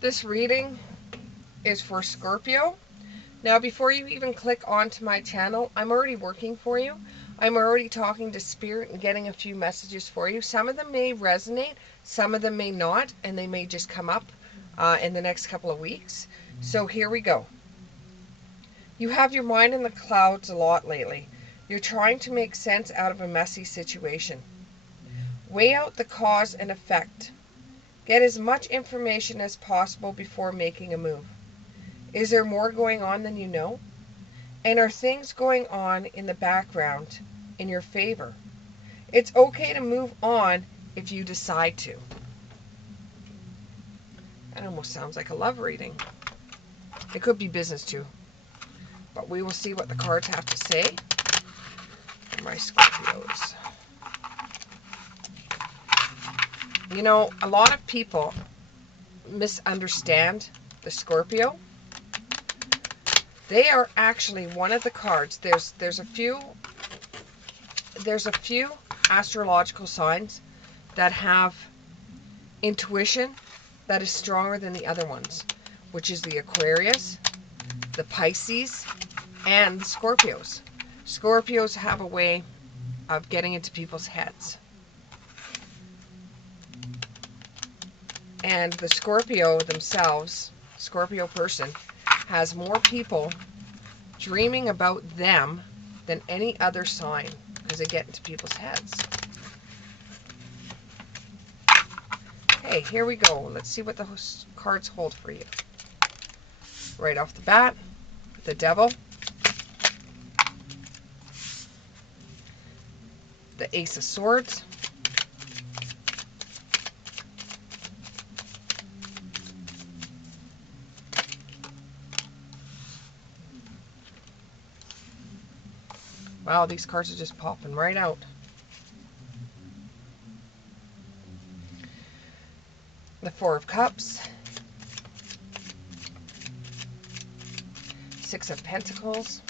This reading is for Scorpio. Now, before you even click onto my channel, I'm already working for you. I'm already talking to Spirit and getting a few messages for you. Some of them may resonate, some of them may not, and they may just come up in the next couple of weeks. So here we go. You have your mind in the clouds a lot lately. You're trying to make sense out of a messy situation. Weigh out the cause and effect. Get as much information as possible before making a move. Is there more going on than you know? And are things going on in the background in your favor? It's okay to move on if you decide to. That almost sounds like a love reading. It could be business too. But we will see what the cards have to say for my Scorpios. You know, a lot of people misunderstand the Scorpio. They are actually one of the cards. There's a few astrological signs that have intuition that is stronger than the other ones, which is the Aquarius, the Pisces, and the Scorpios. Scorpios have a way of getting into people's heads. And the Scorpio themselves, Scorpio person, has more people dreaming about them than any other sign because they get into people's heads. Okay, here we go. Let's see what the cards hold for you. Right off the bat, the Devil, the Ace of Swords, wow, these cards are just popping right out. The Four of Cups, Six of Pentacles,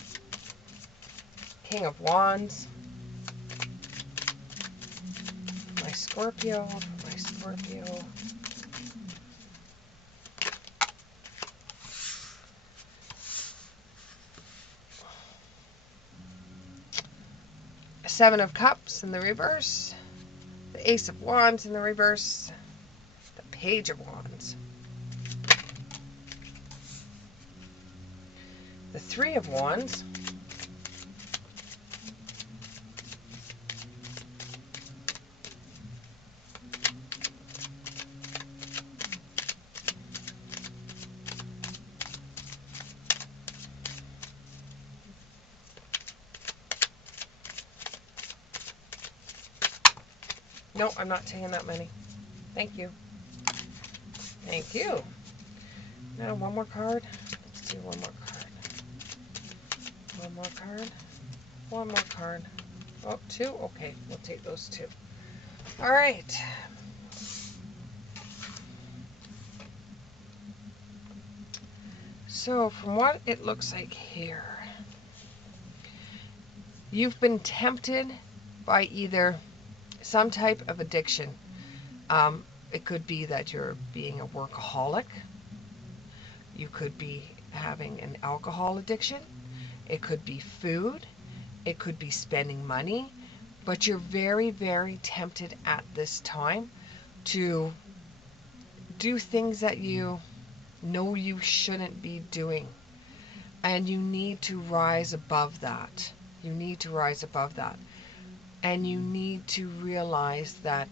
King of Wands, my Scorpio, Seven of Cups in the reverse, the Ace of Wands in the reverse, the Page of Wands, the Three of Wands, no, I'm not taking that many. Thank you. Thank you. Now one more card. Let's do one more card. One more card. One more card. Oh, two? Okay, we'll take those two. All right. So from what it looks like here, you've been tempted by either some type of addiction. It could be that you're being a workaholic. You could be having an alcohol addiction. It could be food. It could be spending money. But you're very, very tempted at this time to do things that you know you shouldn't be doing. And you need to rise above that. You need to rise above that. And you need to realize that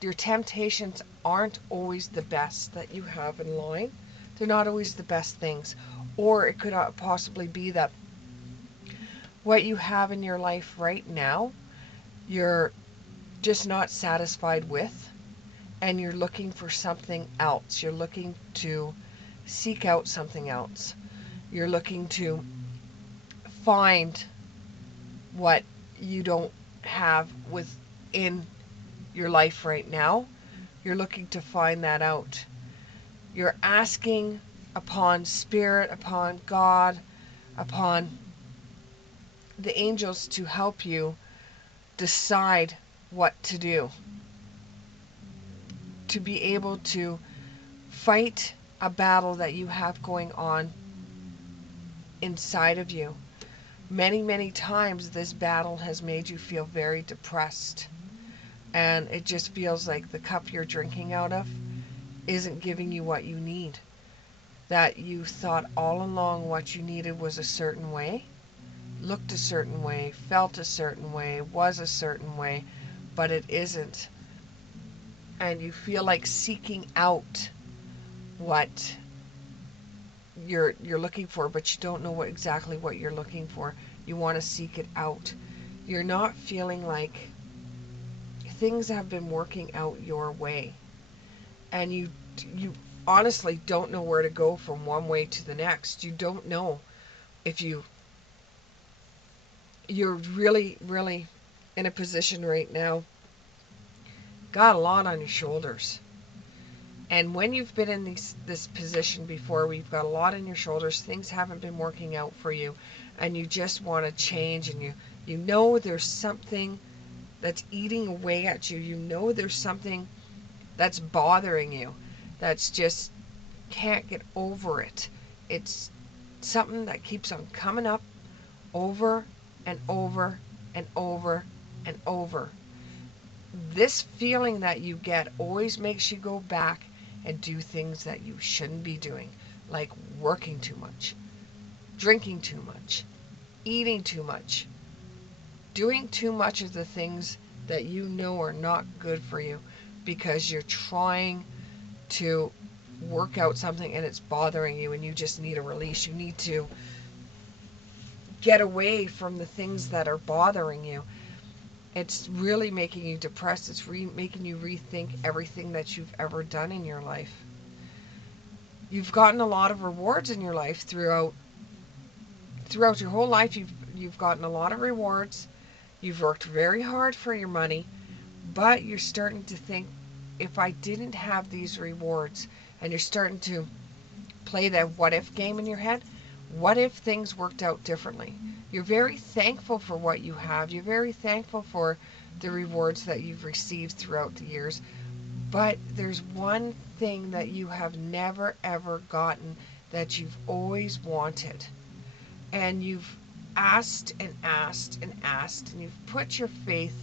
your temptations aren't always the best that you have in line. They're not always the best things. Or it could possibly be that what you have in your life right now, you're just not satisfied with, and you're looking for something else. You're looking to seek out something else. You're looking to find what you don't have within your life right now. You're looking to find that out. You're asking upon Spirit, upon God, upon the angels to help you decide what to do. To be able to fight a battle that you have going on inside of you. Many, many times this battle has made you feel very depressed. And it just feels like the cup you're drinking out of isn't giving you what you need. That you thought all along what you needed was a certain way, looked a certain way, felt a certain way, was a certain way, but it isn't. And you feel like seeking out what you're looking for, but you don't know exactly what you're looking for. You want to seek it out. You're not feeling like things have been working out your way, and you honestly don't know where to go from one way to the next. You don't know if you're really in a position right now, got a lot on your shoulders. And when you've been in this position before, we've got a lot on your shoulders, things haven't been working out for you, and you just want to change, and you know there's something that's eating away at you. You know there's something that's bothering you, that's just can't get over it. It's something that keeps on coming up over and over and over and over. This feeling that you get always makes you go back and do things that you shouldn't be doing, like working too much, drinking too much, eating too much, doing too much of the things that you know are not good for you because you're trying to work out something and it's bothering you and you just need a release. You need to get away from the things that are bothering you. It's really making you depressed. It's making you rethink everything that you've ever done in your life. You've gotten a lot of rewards in your life throughout your whole life. You've gotten a lot of rewards. You've worked very hard for your money, but you're starting to think, if I didn't have these rewards, and you're starting to play that what if game in your head. What if things worked out differently? You're very thankful for what you have. You're very thankful for the rewards that you've received throughout the years. But there's one thing that you have never ever gotten that you've always wanted. And you've asked and asked and asked, and you've put your faith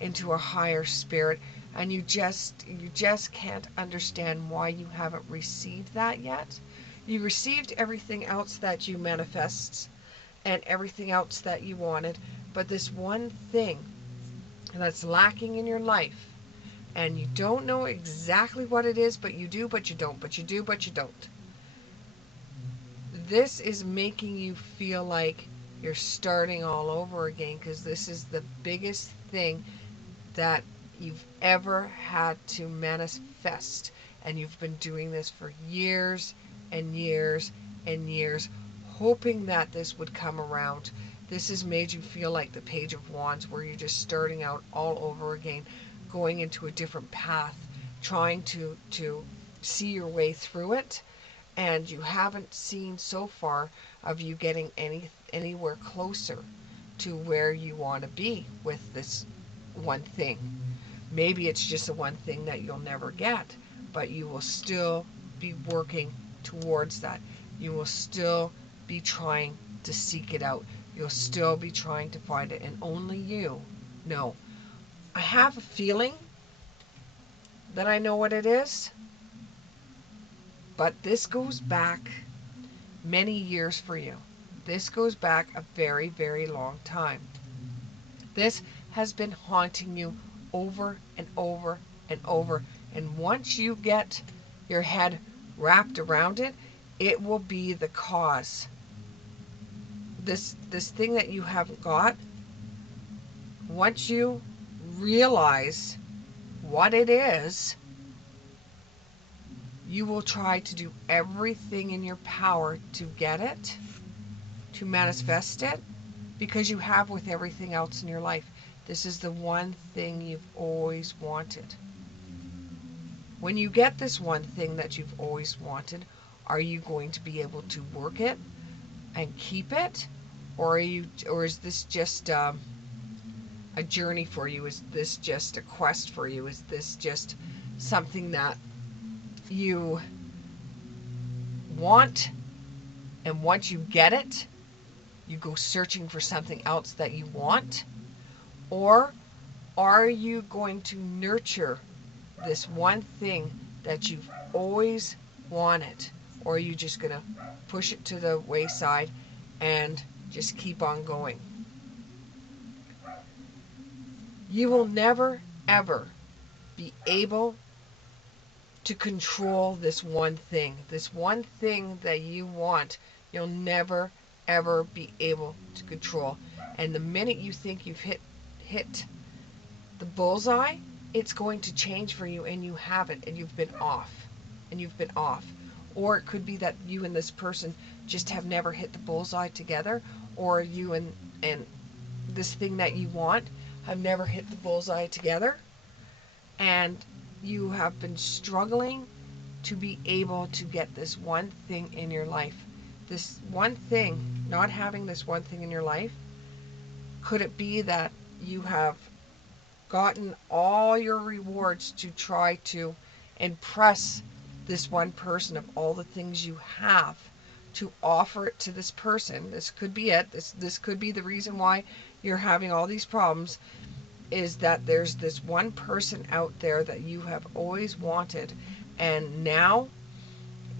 into a higher spirit, and you just can't understand why you haven't received that yet. You received everything else that you manifest and everything else that you wanted, but this one thing that's lacking in your life, and you don't know exactly what it is, but you do, but you don't, but you do, but you don't. This is making you feel like you're starting all over again, because this is the biggest thing that you've ever had to manifest, and you've been doing this for years and years and years, hoping that this would come around. This has made you feel like the Page of Wands, where you're just starting out all over again, going into a different path, trying to see your way through it, and you haven't seen so far of you getting anywhere closer to where you want to be with this one thing. Maybe it's just the one thing that you'll never get, but you will still be working towards that. You will still be trying to seek it out. You'll still be trying to find it, and only you know. I have a feeling that I know what it is, but this goes back many years for you. This goes back a very, very long time. This has been haunting you over and over and over. And once you get your head wrapped around it, it will be the cause. This thing that you have got, once you realize what it is, you will try to do everything in your power to get it, to manifest it, because you have with everything else in your life. This is the one thing you've always wanted. When you get this one thing that you've always wanted, are you going to be able to work it and keep it? Or is this just a journey for you? Is this just a quest for you? Is this just something that you want, and once you get it, you go searching for something else that you want? Or are you going to nurture this one thing that you've always wanted? Or are you just going to push it to the wayside and just keep on going? You will never, ever be able to control this one thing. This one thing that you want, you'll never, ever be able to control. And the minute you think you've hit the bullseye, it's going to change for you, and you haven't, and you've been off. And you've been off. Or it could be that you and this person just have never hit the bullseye together, or you and this thing that you want have never hit the bullseye together, and you have been struggling to be able to get this one thing in your life. This one thing, not having this one thing in your life, could it be that you have gotten all your rewards to try to impress this one person of all the things you have to offer it to this person? This could be it. This could be the reason why you're having all these problems, is that there's this one person out there that you have always wanted, and now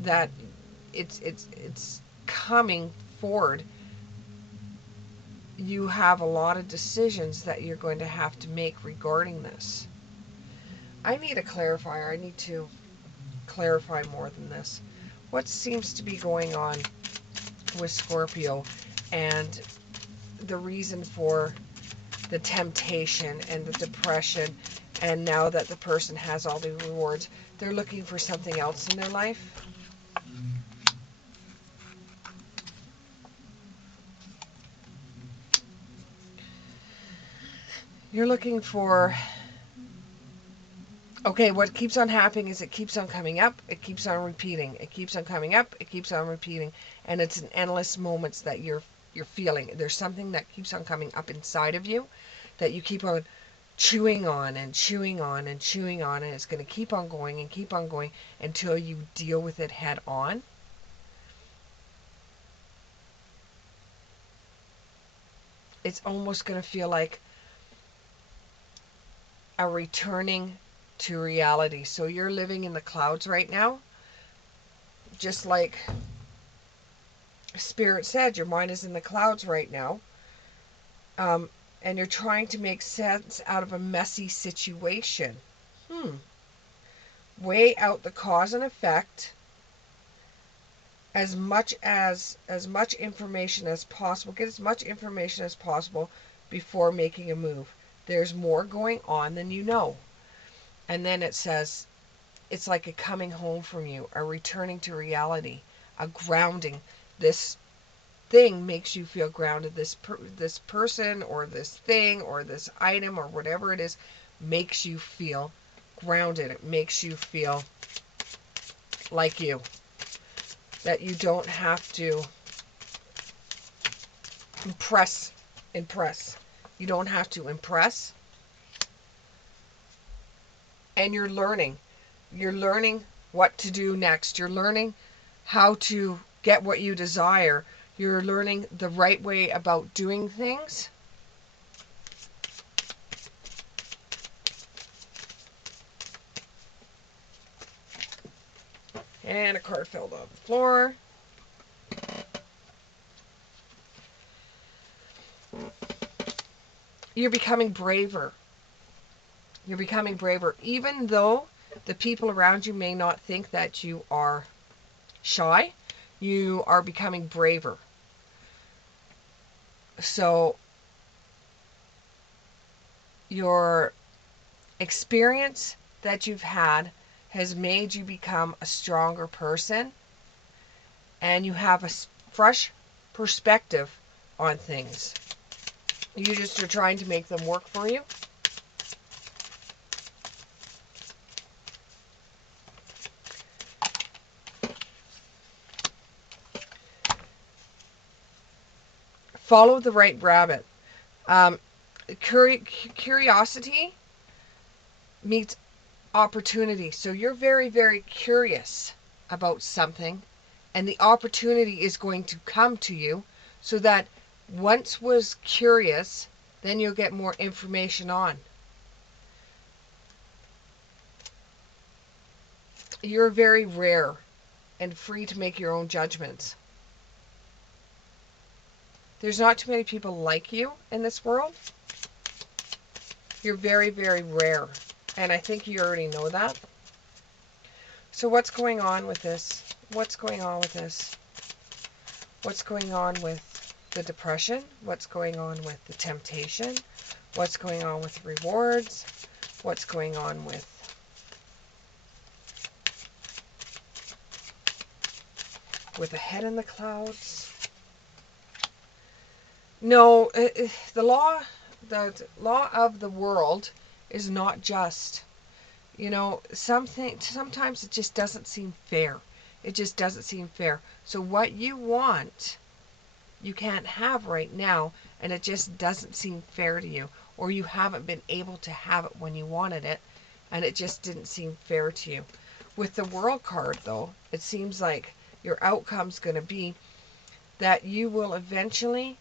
that it's coming forward, you have a lot of decisions that you're going to have to make regarding this. I need a clarifier. I need to clarify more than this. What seems to be going on with Scorpio, and the reason for the temptation and the depression, and now that the person has all the rewards, they're looking for something else in their life? You're looking for... Okay, what keeps on happening is it keeps on coming up, it keeps on repeating, it keeps on coming up, it keeps on repeating, and it's an endless moments that you're feeling. There's something that keeps on coming up inside of you that you keep on chewing on and chewing on and chewing on, and it's going to keep on going and keep on going until you deal with it head on. It's almost going to feel like a returning to reality. So you're living in the clouds right now, just like Spirit said, your mind is in the clouds right now, and you're trying to make sense out of a messy situation. Weigh out the cause and effect, as much information as possible. Get as much information as possible before making a move. There's more going on than you know. And then it says, it's like a coming home from you, a returning to reality, a grounding. This thing makes you feel grounded. This person or this thing or this item or whatever it is makes you feel grounded. It makes you feel like you. That you don't have to impress. You don't have to impress. And you're learning. You're learning what to do next. You're learning how to get what you desire. You're learning the right way about doing things. And a card fell on the floor. You're becoming braver. You're becoming braver. Even though the people around you may not think that you are shy, you are becoming braver. So your experience that you've had has made you become a stronger person, and you have a fresh perspective on things. You just are trying to make them work for you. Follow the right rabbit. Curiosity meets opportunity. So you're very, very curious about something, And the opportunity is going to come to you, so that once was curious, then you'll get more information on. You're very rare and free to make your own judgments. There's not too many people like you in this world. You're very, very rare. And I think you already know that. So what's going on with this? What's going on with this? What's going on with the depression? What's going on with the temptation? What's going on with rewards? What's going on with a head in the clouds? No, the law of the world is not just. You know, sometimes it just doesn't seem fair. It just doesn't seem fair. So what you want, you can't have right now, and it just doesn't seem fair to you. Or you haven't been able to have it when you wanted it, and it just didn't seem fair to you. With the World card, though, it seems like your outcome's going to be that you will eventually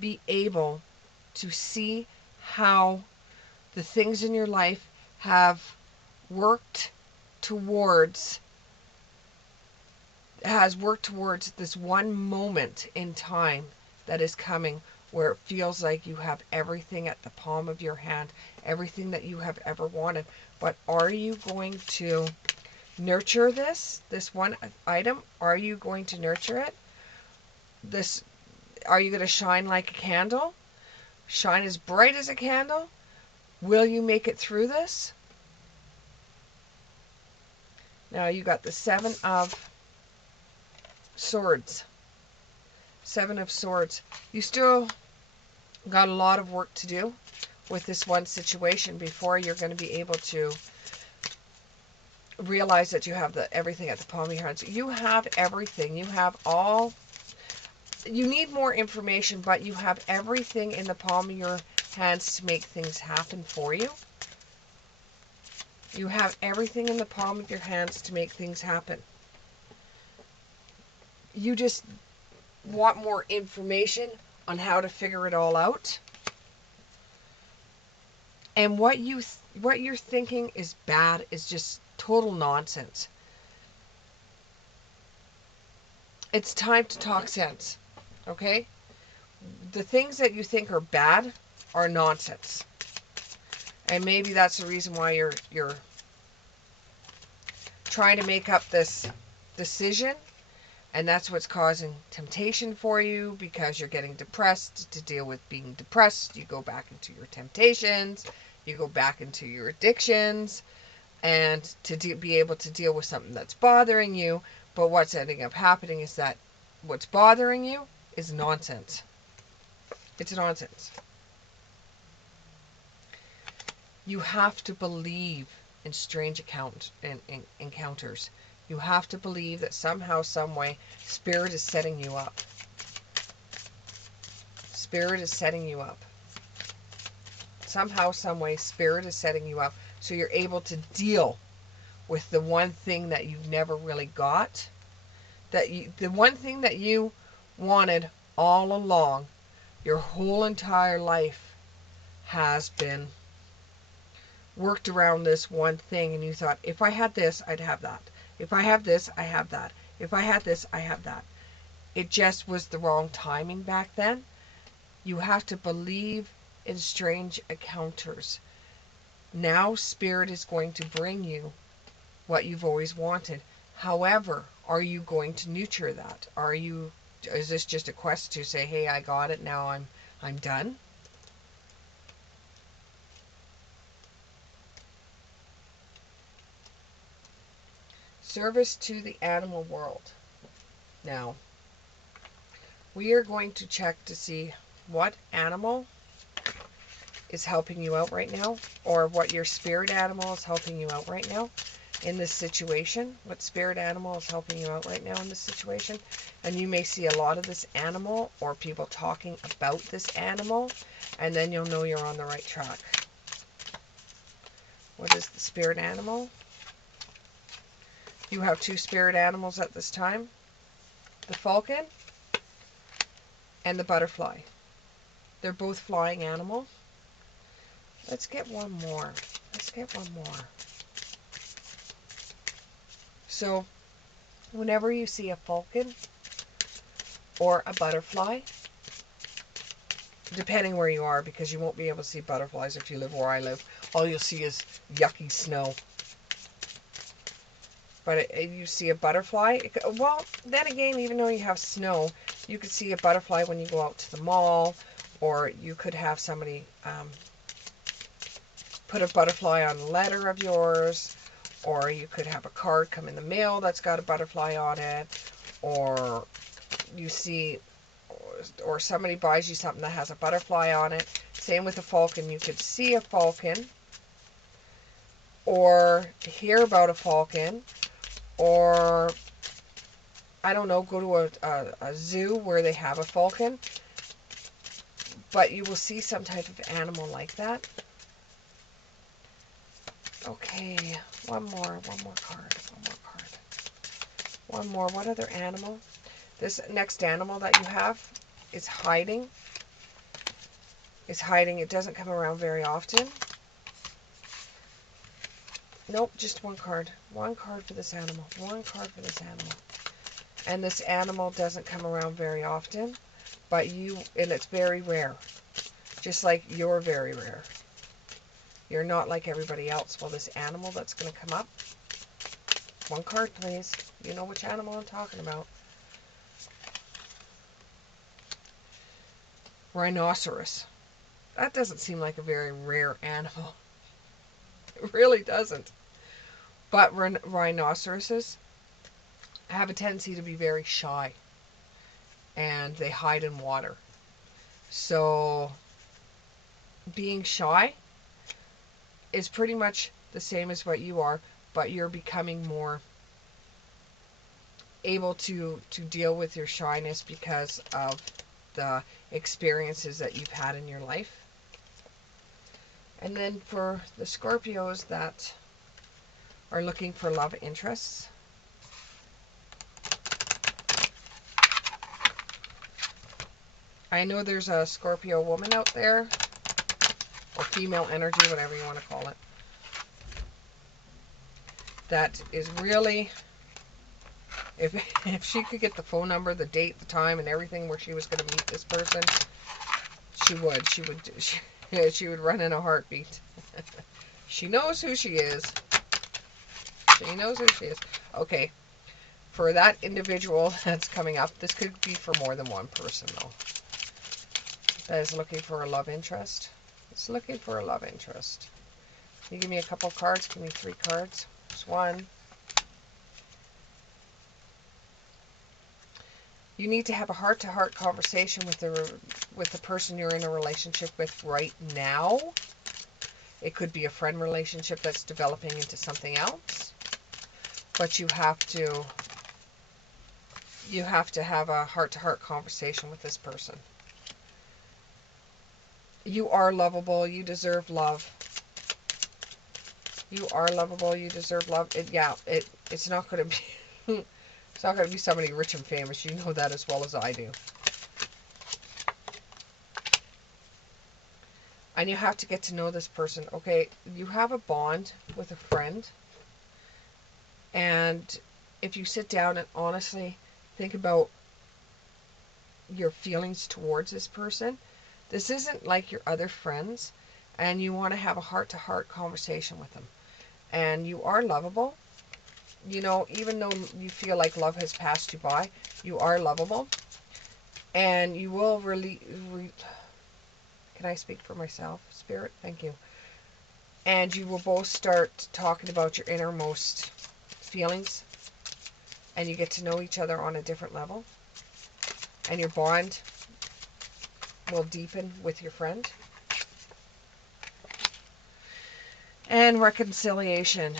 be able to see how the things in your life have worked towards this one moment in time that is coming, where it feels like you have everything at the palm of your hand, everything that you have ever wanted. But are you going to nurture this one item? Are you going to nurture it? Are you going to shine like a candle? Shine as bright as a candle? Will you make it through this? Now you got the Seven of Swords. Seven of Swords. You still got a lot of work to do with this one situation before you're going to be able to realize that you have everything at the palm of your hands. You have everything. You have all. You need more information, but you have everything in the palm of your hands to make things happen for you. You have everything in the palm of your hands to make things happen. You just want more information on how to figure it all out. And what you're thinking is bad is just total nonsense. It's time to talk sense. Okay? The things that you think are bad are nonsense. And maybe that's the reason why you're trying to make up this decision, and that's what's causing temptation for you, because you're getting depressed. To deal with being depressed, you go back into your temptations, you go back into your addictions, and to be able to deal with something that's bothering you. But what's ending up happening is that what's bothering you is nonsense. It's nonsense. You have to believe in strange encounters. You have to believe that somehow, some way, Spirit is setting you up. Spirit is setting you up. Somehow, some way, Spirit is setting you up so you're able to deal with the one thing that you've never really got. The one thing that you wanted all along, your whole entire life has been worked around this one thing, and you thought, if I had this, I'd have that. If I have this, I have that. If I had this, I have that. It just was the wrong timing back then. You have to believe in strange encounters. Now Spirit is going to bring you what you've always wanted. However, are you going to nurture that? Is this just a quest to say, hey, I got it, now I'm done? Service to the animal world. Now, we are going to check to see what animal is helping you out right now, or what your spirit animal is helping you out right now in this situation. What spirit animal is helping you out right now in this situation? And you may see a lot of this animal, or people talking about this animal, and then you'll know you're on the right track. What is the spirit animal? You have two spirit animals at this time. the falcon and the butterfly. They're both flying animals. Let's get one more. Let's get one more. So, whenever you see a falcon or a butterfly, depending where you are, because you won't be able to see butterflies if you live where I live. All you'll see is yucky snow. But you see a butterfly, well, then again, even though you have snow, you could see a butterfly when you go out to the mall, or you could have somebody put a butterfly on a letter of yours, or you could have a card come in the mail that's got a butterfly on it, or you see, or somebody buys you something that has a butterfly on it. Same with a falcon. You could see a falcon, or hear about a falcon, or, I don't know, go to a zoo where they have a falcon, but you will see some type of animal like that. Okay, one more card, one more card. One more, what other animal? This next animal that you have is hiding. It's hiding, it doesn't come around very often. Nope, just one card. One card for this animal. One card for this animal. And this animal doesn't come around very often, but and it's very rare. Just like you're very rare. You're not like everybody else. Well, this animal that's going to come up, one card, please. You know which animal I'm talking about. Rhinoceros. That doesn't seem like a very rare animal. It really doesn't. But rhinoceroses have a tendency to be very shy. And they hide in water. So, being shy is pretty much the same as what you are, but you're becoming more able to deal with your shyness because of the experiences that you've had in your life. And then for the Scorpios that are looking for love interests, I know there's a Scorpio woman out there, or female energy, whatever you want to call it, that is really, if she could get the phone number, the date, the time, and everything where she was going to meet this person, she would run in a heartbeat. She knows who she is. She knows who she is. Okay, for that individual that's coming up, this could be for more than one person though, that is looking for a love interest. It's looking for a love interest. You give me a couple cards. Give me 3 cards. Just one. You need to have a heart-to-heart conversation with the person you're in a relationship with right now. It could be a friend relationship that's developing into something else. But you have to have a heart-to-heart conversation with this person. You are lovable. You deserve love. You are lovable. You deserve love. It's not going to be it's not going to be somebody rich and famous. You know that as well as I do. And you have to get to know this person. Okay, you have a bond with a friend. And if you sit down and honestly think about your feelings towards this person, this isn't like your other friends. And you want to have a heart-to-heart conversation with them. And you are lovable. You know, even though you feel like love has passed you by, you are lovable. And you will really... Can I speak for myself, Spirit? Thank you. And you will both start talking about your innermost feelings. And you get to know each other on a different level. And your bond will deepen with your friend. And reconciliation.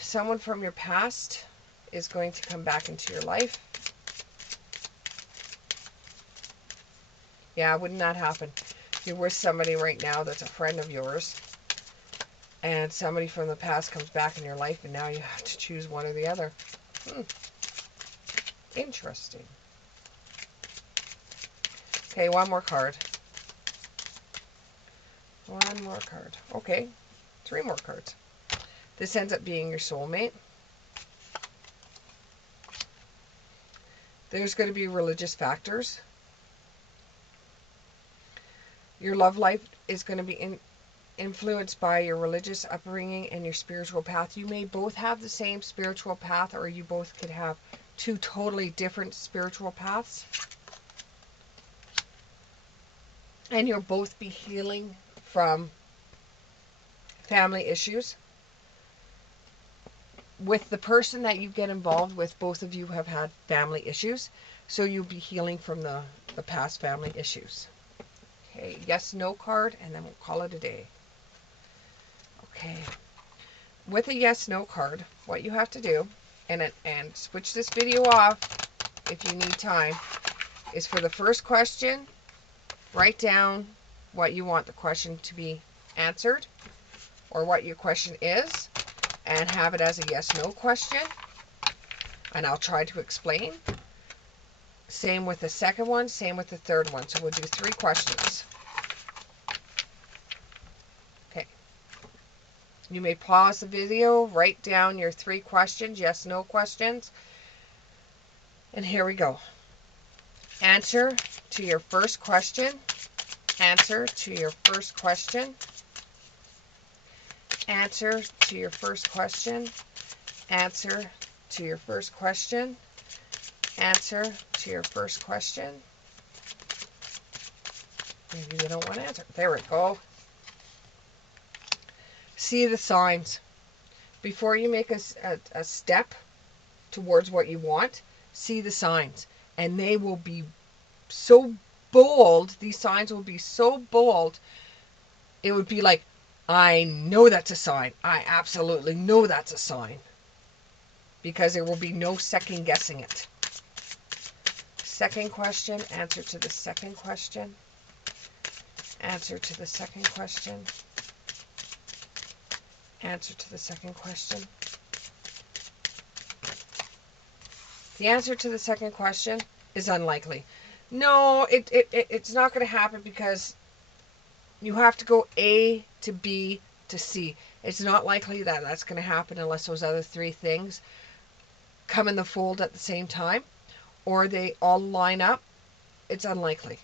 Someone from your past is going to come back into your life. Yeah, wouldn't that happen? You're with somebody right now that's a friend of yours, and somebody from the past comes back in your life, and now you have to choose one or the other. Interesting. Okay, one more card. One more card. Okay, 3 more cards. This ends up being your soulmate. There's going to be religious factors. Your love life is going to be influenced by your religious upbringing and your spiritual path. You may both have the same spiritual path, or you both could have 2 totally different spiritual paths. And you'll both be healing from family issues. With the person that you get involved with, both of you have had family issues. So you'll be healing from the past family issues. Okay, yes, no card, and then we'll call it a day. Okay. With a yes, no card, what you have to do, and switch this video off if you need time, is for the first question, write down what you want the question to be answered, or what your question is, and have it as a yes, no question, and I'll try to explain. Same with the second one, same with the third one. So we'll do 3 questions. Okay. You may pause the video, write down your 3 questions, yes, no questions. And here we go. Answer to your first question. Answer to your first question. Answer to your first question. Answer to your first question. Answer to your first question. Maybe they don't want to answer. There we go. See the signs. Before you make a step towards what you want, see the signs. And they will be so bold. These signs will be so bold. It would be like, I know that's a sign. I absolutely know that's a sign. Because there will be no second guessing it. Second question, answer to the second question. Answer to the second question. Answer to the second question. The answer to the second question is unlikely. No, it's not going to happen because you have to go A to B to C. It's not likely that that's going to happen unless those other 3 things come in the fold at the same time, or they all line up. It's unlikely.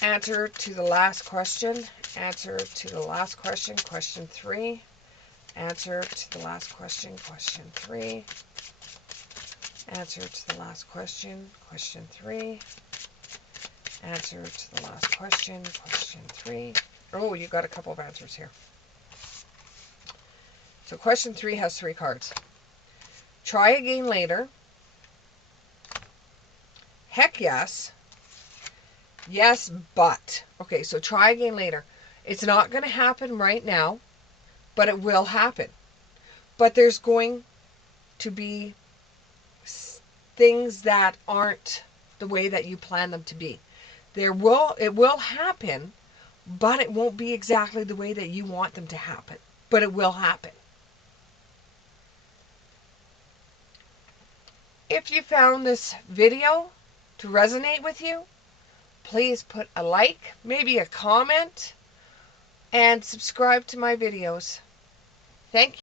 Answer to the last question. Answer to the last question, question 3. Answer to the last question, question 3. Answer to the last question, question 3. Answer to the last question, question 3. Oh, you got a couple of answers here. So question 3 has 3 cards. Try again later. Heck yes. Yes, but. Okay, so try again later. It's not going to happen right now, but it will happen. But there's going to be things that aren't the way that you plan them to be. It will happen, but it won't be exactly the way that you want them to happen. But it will happen. If you found this video to resonate with you, please put a like, maybe a comment, and subscribe to my videos. Thank you.